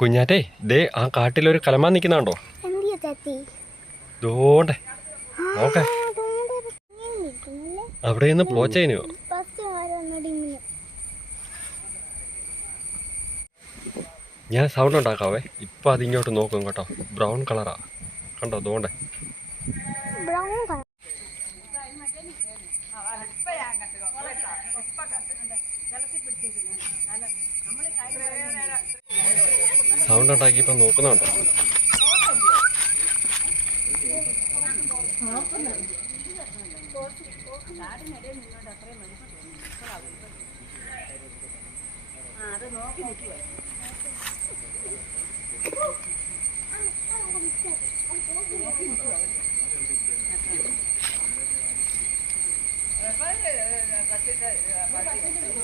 കുഞ്ഞാറ്റേ ദേ ആ കാട്ടിലൊരു കലമാൻ നിൽക്കുന്നുണ്ടോ? ദോണ്ടേ. നോക്കേ. അവിടെ നിന്ന് ഇങ്ങനെ ഞാൻ സൗണ്ട് ഉണ്ടാക്കാവേ. ഇപ്പം അതിങ്ങോട്ട് നോക്കും കേട്ടോ. ബ്രൗൺ കളറാ കണ്ടോ ദോണ്ടേ. സൗണ്ട് ഉണ്ടാക്കിയപ്പോൾ നോക്കുന്നുണ്ടോ Thank you.